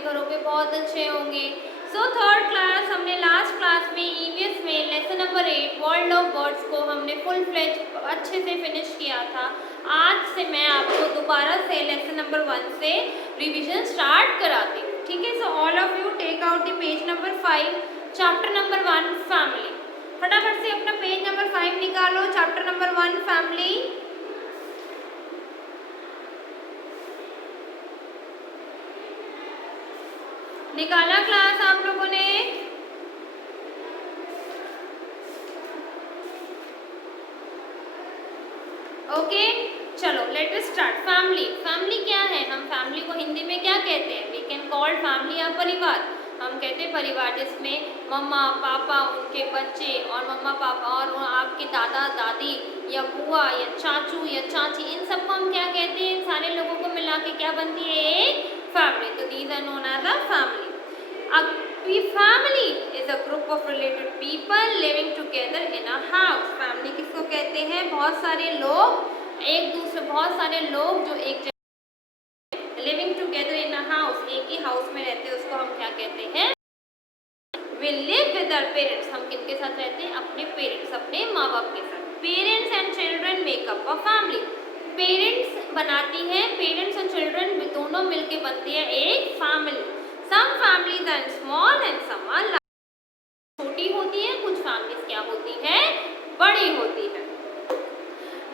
घरों पे बहुत अच्छे होंगे। सो थर्ड क्लास हमने लास्ट क्लास में ईवीएस में lesson number 8 world of birds को हमने फुल फ्लेज अच्छे से फिनिश किया था। आज से मैं आपको दोबारा से लेसन नंबर 1 से रिवीजन स्टार्ट कराती हूँ, ठीक है। So all of you take out the page number 5 chapter number 1 family. फटाफट से अपना पेज नंबर 5 निकालो, चैप्टर नंबर 1 फैमिली। निकाला क्लास आप लोगों ने? ओके चलो let us start. Family, family क्या है? हम फैमिली को हिंदी में क्या कहते हैं? वी कैन कॉल फैमिली या परिवार। हम कहते हैं परिवार जिसमें मम्मा पापा, उनके बच्चे और मम्मा पापा और आपके दादा दादी या बुआ या चाचू या चाची, इन सबको हम क्या कहते हैं? सारे लोगों को मिला के क्या बनती है? एक फैमिली। तो these are known as a family. A family is a group of related people living together in a house. Family किसको कहते हैं? बहुत सारे लोग, एक दूसरे, बहुत सारे लोग जो एक जगह living together in a house, एक ही हाउस में रहते हैं, उसको हम क्या कहते हैं? We live with our parents. हम किनके साथ रहते हैं? अपने पेरेंट्स, अपने माँ बाप के साथ। Parents and children make up a family. Parents बनाती हैं, पेरेंट्स और चिल्ड्रन दोनों मिलके बनती है एक family. Some families are small and some are large. छोटी होती है, कुछ फैमिलीज क्या होती है? बड़ी होती है।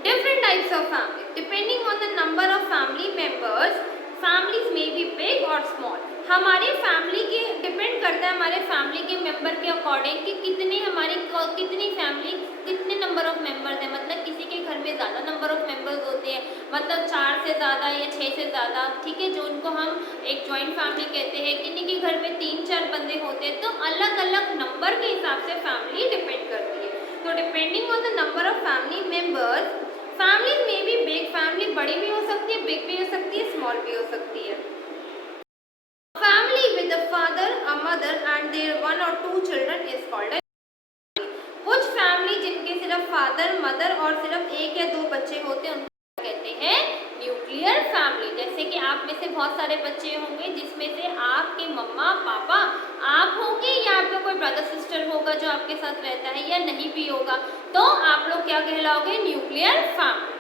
Different types of family. Depending on the number of family members, families may be big or small. हमारी फैमिली के डिपेंड करता है हमारे फैमिली के मेंबर के अकॉर्डिंग कि कितनी हमारी कितनी फैमिली, कितने नंबर ऑफ मेंबर्स हैं। मतलब किसी के घर में ज़्यादा नंबर ऑफ मेंबर्स होते हैं, मतलब 4 से ज़्यादा या 6 से ज़्यादा, ठीक है, जो उनको हम एक जॉइंट फैमिली कहते हैं। किन्हीं के घर में 3-4 बंदे होते हैं। तो अलग अलग नंबर के हिसाब से फैमिली डिपेंड करती है। तो depending on the number of family members, family में भी बिग फैमिली बड़ी भी हो सकती है, बिग भी हो सकती है, स्मॉल भी हो सकती है। Family with a father, a mother and there 1 or 2 children is called. कुछ फैमिली जिनके सिर्फ फादर मदर और सिर्फ 1 या 2 बच्चे होते हैं उनको कहते हैं न्यूक्लियर फैमिली। जैसे कि आप में से बहुत सारे बच्चे होंगे जिसमें से आपके मम्मा पापा, आप होंगे या आपका कोई ब्रदर सिस्टर होगा जो आपके साथ रहता है, या नहीं भी होगा, तो आप लोग क्या कहलाओगे? Nuclear family.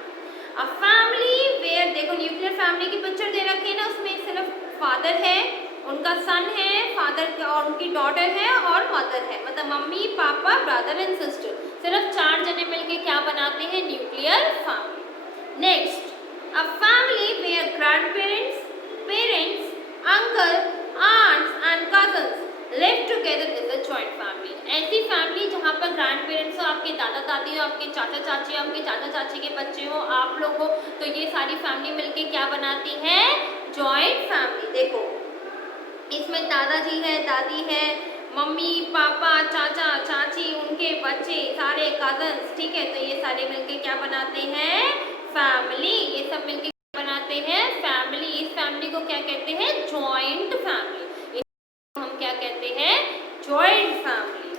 A family where, देखो न्यूक्लियर फैमिली की पिक्चर दे रखी है ना, उसमें सिर्फ फादर है, उनका सन है, फादर और उनकी डॉटर है और मदर है, मतलब mummy papa brother and sister, सिर्फ 4 जने मिलके क्या बनाते हैं? Nuclear family. Next, a family where grand parents, parents, uncle, aunts and cousins live together is a joint family. ऐसी फैमिली जहाँ पर ग्रैंड पेरेंट्स हो, आपके दादा दादी हो, आपके चाचा चाची, आपके चाचा चाची के बच्चे हो, आप लोग हो, तो ये सारी फैमिली मिलके क्या बनाती है? Joint family. देखो इसमें दादाजी है, दादी है, मम्मी पापा, चाचा चाची, उनके बच्चे, सारे कजन्स, ठीक है, तो ये सारे मिलके क्या बनाते हैं? फैमिली। ये सब मिलके क्या बनाते हैं? फैमिली। इस फैमिली को क्या कहते हैं? Joint family. इसको हम क्या कहते हैं? Joint family.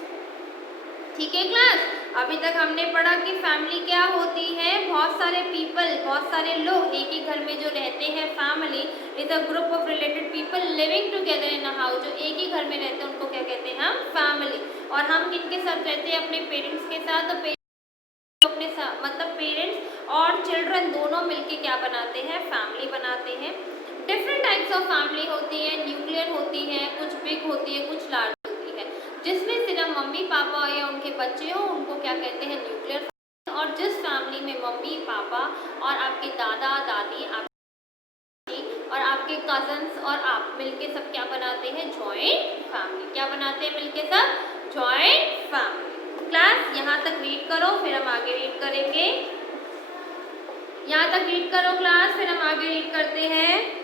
ठीक है क्लास, अभी तक हमने पढ़ा कि फैमिली क्या होती है? बहुत सारे पीपल, बहुत सारे लोग एक ही घर में जो रहते हैं। Family is a group of related people living together in a house. जो एक ही घर में रहते हैं उनको क्या कहते हैं? हम फैमिली। और हम किनके साथ रहते हैं? अपने पेरेंट्स के साथ। तो अपने साथ मतलब पेरेंट्स और चिल्ड्रन दोनों मिलके क्या बनाते हैं? फैमिली बनाते हैं। डिफरेंट टाइप्स ऑफ फैमिली होती है, न्यूक्लियर होती है, कुछ बिग होती है, कुछ लार्ज होती है। जिसमें सिर्फ मम्मी पापा या उनके बच्चे हो उनको क्या कहते हैं? Nuclear family. और जिस फैमिली में मम्मी पापा और आपके दादा दादी, आपकी और आपके कजन्स और आप मिलके सब क्या बनाते हैं? Joint family. क्या बनाते हैं मिलके सब? Joint family. क्लास यहाँ तक रीड करो, फिर हम आगे रीड करेंगे। यहाँ तक रीड करो क्लास, फिर हम आगे रीड करते हैं।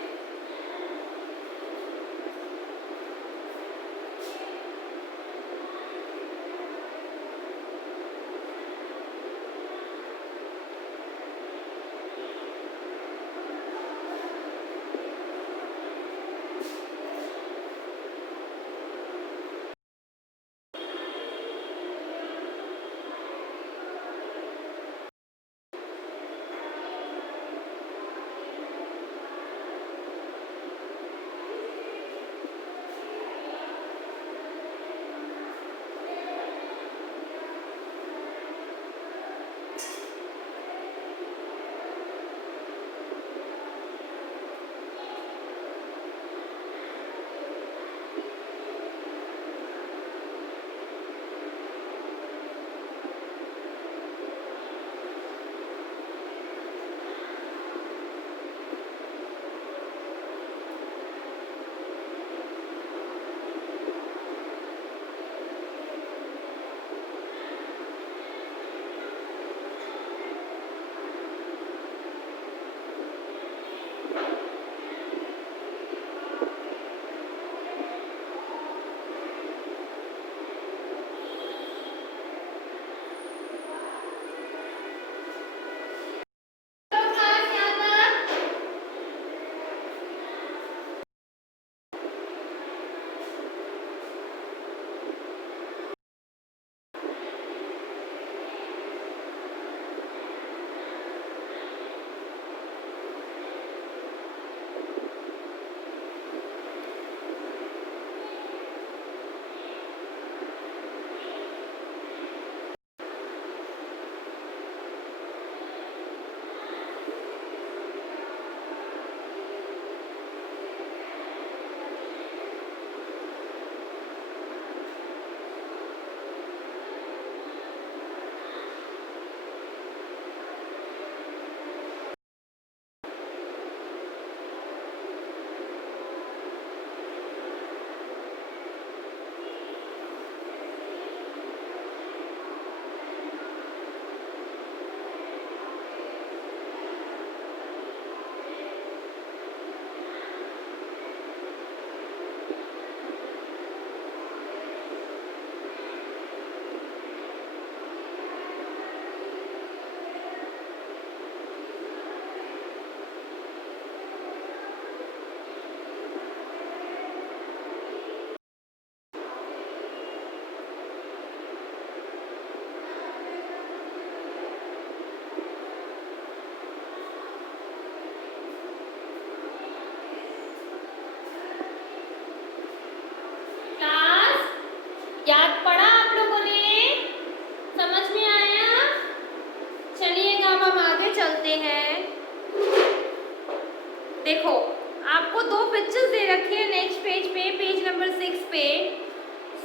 नंबर 6 पे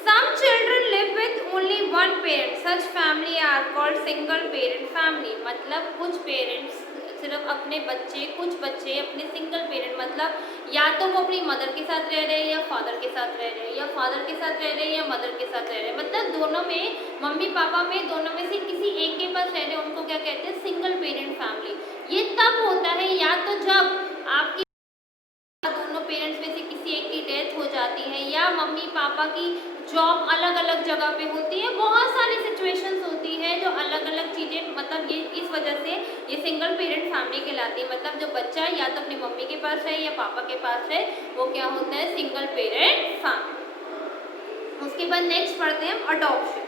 some children live with only one parent. Such family are called single parent family. मतलब कुछ पेरेंट्स सिर्फ अपने बच्चे, कुछ बच्चे अपने सिंगल पेरेंट, मतलब या तो वो अपनी मदर के साथ रह रहे हैं या फादर के साथ रह रहे हैं, या फादर के साथ रह रहे हैं या मदर के साथ रह रहे हैं, मतलब दोनों में, मम्मी पापा में दोनों में से किसी एक के पास रह रहे हैं, उनको क्या कहते हैं, सिंगल पेरेंट फैमिली। ये तब होता है या तो जब आपकी दोनों पेरेंट्स में से किसी एक की डेथ हो जाती है, या मम्मी पापा की जॉब अलग अलग जगह पे होती है, बहुत सारी सिचुएशंस होती है जो अलग अलग चीज़ें, मतलब ये इस वजह से ये सिंगल पेरेंट फैमिली कहलाती है। मतलब जो बच्चा या तो अपनी मम्मी के पास है या पापा के पास है, वो क्या होता है, सिंगल पेरेंट फैमिली। उसके बाद नेक्स्ट पढ़ते हैं adoption.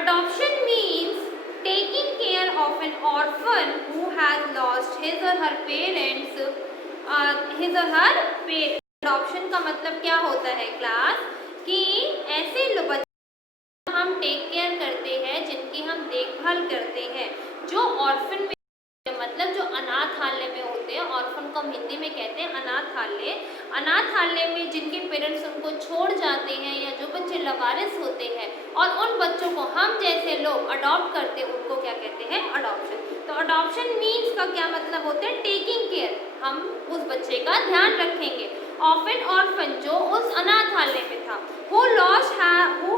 Adoption means taking care of an orphan who has lost his or her parents, his or her parents। adoption का मतलब क्या होता है क्लास, कि ऐसे बच्चे हम टेक केयर करते हैं, जिनकी हम देखभाल करते हैं, जो ऑर्फन में, मतलब जो अनाथालय में होते हैं, ऑर्फन को हम हिंदी में कहते हैं अनाथालय। अनाथालय में जिनके पेरेंट्स उनको छोड़ जाते हैं, या जो बच्चे लवारिस होते हैं और उन बच्चों को हम जैसे लोग अडॉप्ट करते हैं, उनको क्या कहते हैं, अडॉप्शन। तो अडॉप्शन मीन्स का क्या मतलब होता है, टेकिंग केयर, हम उस बच्चे का ध्यान रखेंगे। ऑफ एन ऑर्फन, जो उस अनाथालय में था, who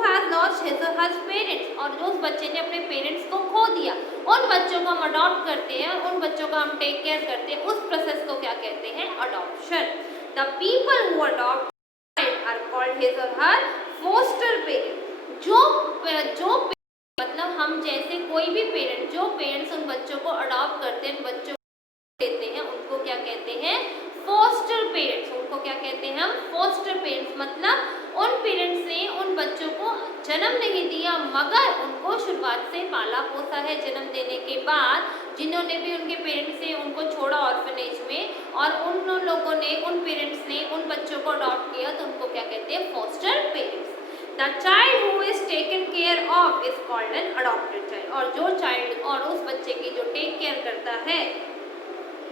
has lost his or her parents, और जो उस बच्चे ने अपने पेरेंट्स को खो दिया, उन बच्चों को हम अडॉप्ट करते हैं, उन बच्चों का हम टेक केयर करते हैं, उस प्रोसेस को क्या कहते हैं, adoption. The people who adopt are called his or her poster parent. जो मतलब हम जैसे कोई भी पेरेंट, जो पेरेंट्स उन बच्चों को अडॉप्ट करते हैं, बच्चों देते हैं, उनको क्या कहते हैं, फोस्टर पेरेंट्स। उनको क्या कहते हैं हम, फोस्टर पेरेंट्स। मतलब उन पेरेंट्स ने उन बच्चों को जन्म नहीं दिया, मगर उनको शुरुआत से पाला पोसा है जन्म देने के बाद, जिन्होंने भी उनके पेरेंट्स ने उनको छोड़ा ऑर्फनेज में, और उन लोगों ने, उन पेरेंट्स ने उन बच्चों को अडॉप्ट किया, तो उनको क्या कहते हैं, foster parents. The child who is taken care of is called an adopted child. और जो चाइल्ड, और उस बच्चे की जो टेक केयर करता है,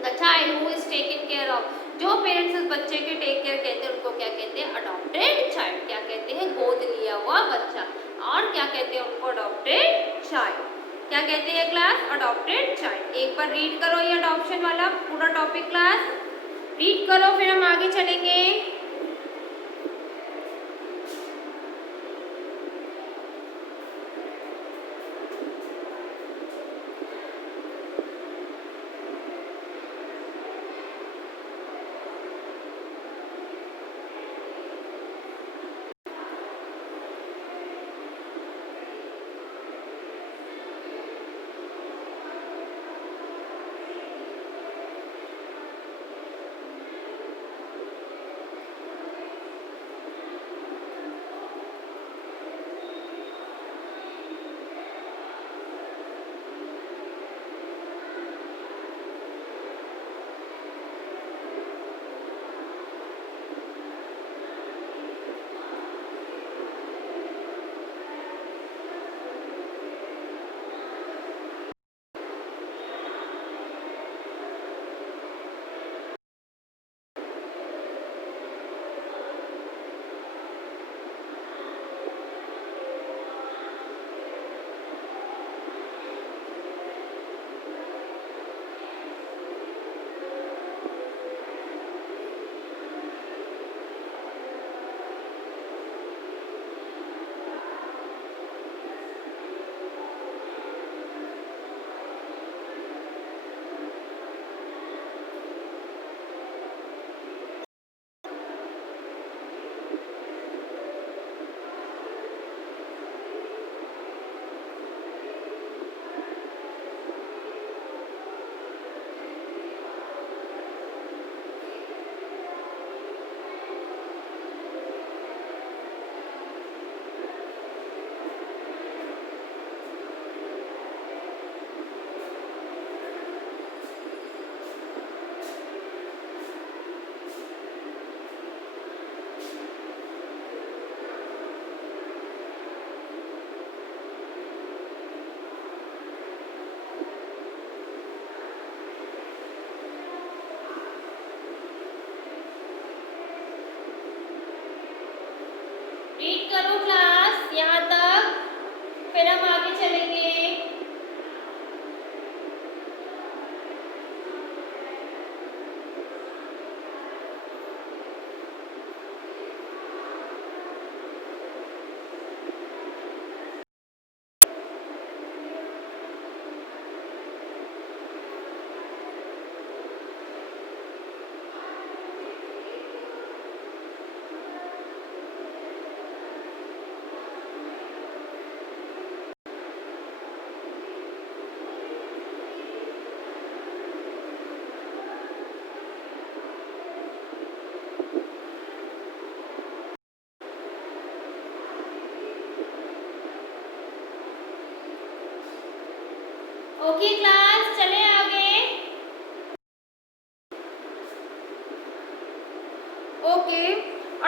the child who is taken care of, जो पेरेंट्स उस बच्चे के टेक केयर कहते हैं, उनको क्या कहते हैं, अडॉप्टेड चाइल्ड। क्या कहते हैं, गोद लिया हुआ बच्चा। और क्या कहते हैं उनको, अडॉप्टेड चाइल्ड। क्या कहते हैं क्लास, अडॉप्टेड चाइल्ड। एक बार रीड करो ये अडॉप्शन वाला पूरा टॉपिक क्लास, रीड करो, फिर हम आगे चलेंगे। ओके क्लास, चले आगे। ओके,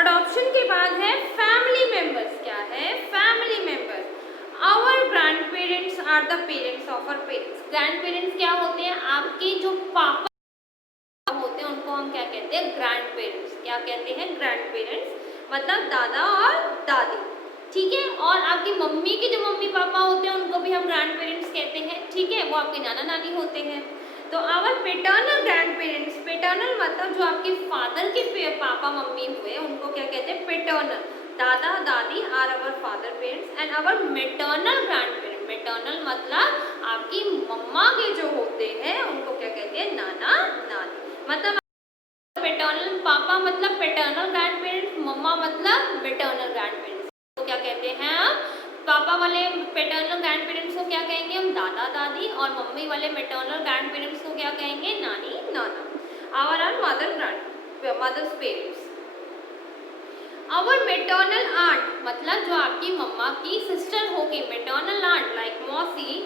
अडॉप्शन के बाद है फैमिली मेंबर्स। क्या है? Family members. Our grand parents are the parents of our parents. Grand parents क्या होते हैं? आपके जो पापा होते हैं उनको हम क्या कहते हैं? Grand parents. क्या कहते हैं? ग्रैंड पेरेंट्स, मतलब दादा और दादी, ठीक है। और आपकी मम्मी के जो मम्मी पापा होते हैं उनको भी हम ग्रैंड पेरेंट्स कहते हैं, ठीक है, वो आपके नाना नानी होते हैं। तो our paternal grand parents, paternal मतलब जो आपके फादर के पापा मम्मी हुए उनको क्या कहते हैं? पेटर्नल। दादा दादी are our father parents and our maternal grand parents, maternal मतलब आपकी मम्मा के जो होते हैं उनको क्या कहते हैं? नाना नानी। मतलब पेटर्नल पापा मतलब पेटर्नल ग्रैंड पेरेंट्स, मम्मा मतलब मेटर्नल ग्रैंड पेरेंट्स। तो क्या कहते हैं आप? पापा वाले पेटर्नल ग्रैंड पेरेंट्स को क्या कहेंगे हम? दादा दादी। और मम्मी वाले मेटर्नल ग्रैंड पेरेंट्स को क्या कहेंगे? नानी नाना। Our are mother's parents. Our maternal aunt मतलब जो आपकी मम्मा की सिस्टर होगी, maternal aunt like mausi,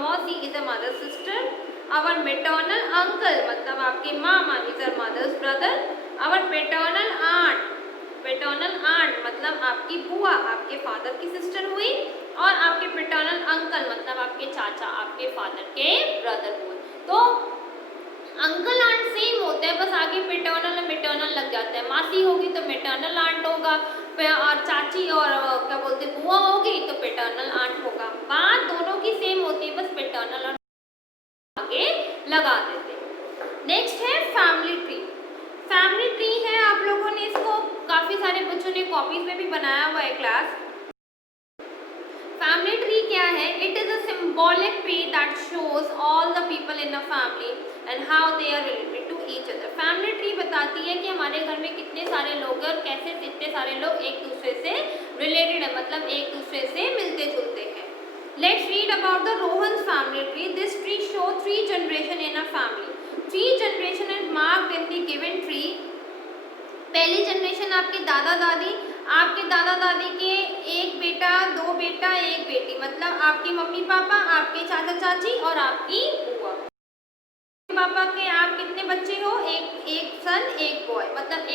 mausi is a mother sister. Our maternal uncle मतलब आपके mama is a mother's brother. Our paternal aunt, paternal aunt मतलब आपकी बुआ आपके फादर की सिस्टर हुई। और आपके पेटर्नल अंकल मतलब आपके चाचा आपके फादर के ब्रदर हुए। तो अंकल आंट सेम होते हैं, बस आगे पेटर्नल और मेटर्नल लग जाता है। मासी होगी तो मेटर्नल आंट होगा, और चाची और क्या बोलते बुआ होगी तो पेटर्नल आंट होगा। बात दोनों की सेम होती है, बस पेटर्नल और आगे लगा देते हैं। नेक्स्ट है फैमिली ट्री। फैमिली ट्री है, आप लोगों ने इसको काफी सारे बच्चों ने कॉपीज में भी बनाया हुआ है क्लास। फैमिली ट्री क्या है? It is a symbolic tree that shows all the people in a family and how they are related to each other. Family tree बताती है कि हमारे घर में कितने सारे लोग हैं और कैसे इतने सारे लोग एक दूसरे से रिलेटेड है, मतलब एक दूसरे से मिलते जुलते हैं। Let's read about the Rohan's family tree. This tree show 3 generation in a family. 3 generation is marked in the given tree. पहली जनरेशन आपके दादा दादी, आपके दादा दादी के एक बेटा, 2 बेटा, 1 बेटी, मतलब आपके मम्मी पापा, आपके चाचा चाची और आपकी बुआ। पापा के आप कितने बच्चे हो? एक सन एक बॉय, मतलब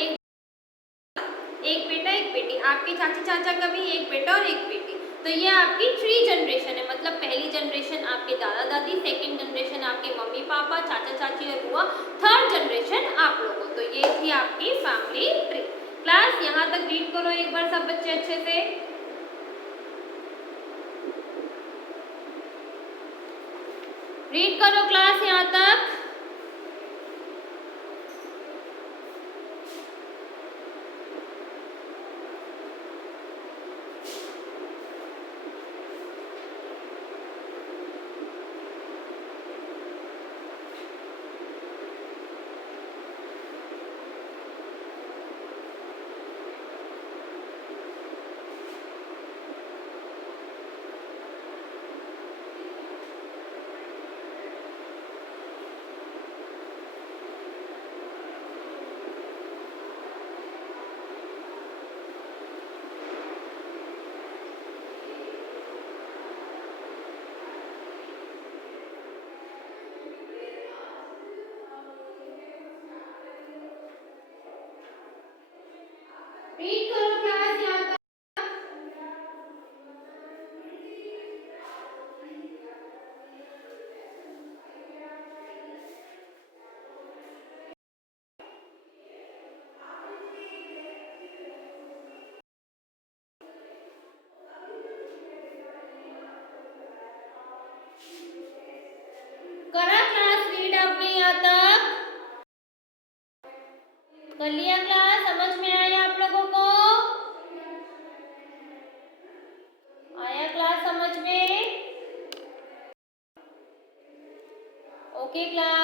एक बेटा एक बेटी। आपके चाची चाचा का भी एक बेटा और एक बेटी। तो ये आपकी 3 जनरेशन है, मतलब पहली जनरेशन आपके दादा दादी, सेकंड जनरेशन आपके मम्मी पापा, चाचा चाची और बुआ, थर्ड जनरेशन आप लोगों। तो ये थी आपकी फैमिली ट्री। क्लास यहाँ तक रीड करो एक बार सब बच्चे अच्छे से। रीड करो क्लास यहाँ तक। रीड करो क्लास यहाँ तक। करा क्लास रीड आपने यहाँ तक? कर लिया क्लास? समझ में आया आप लोगों को? आया क्लास समझ में? Okay class.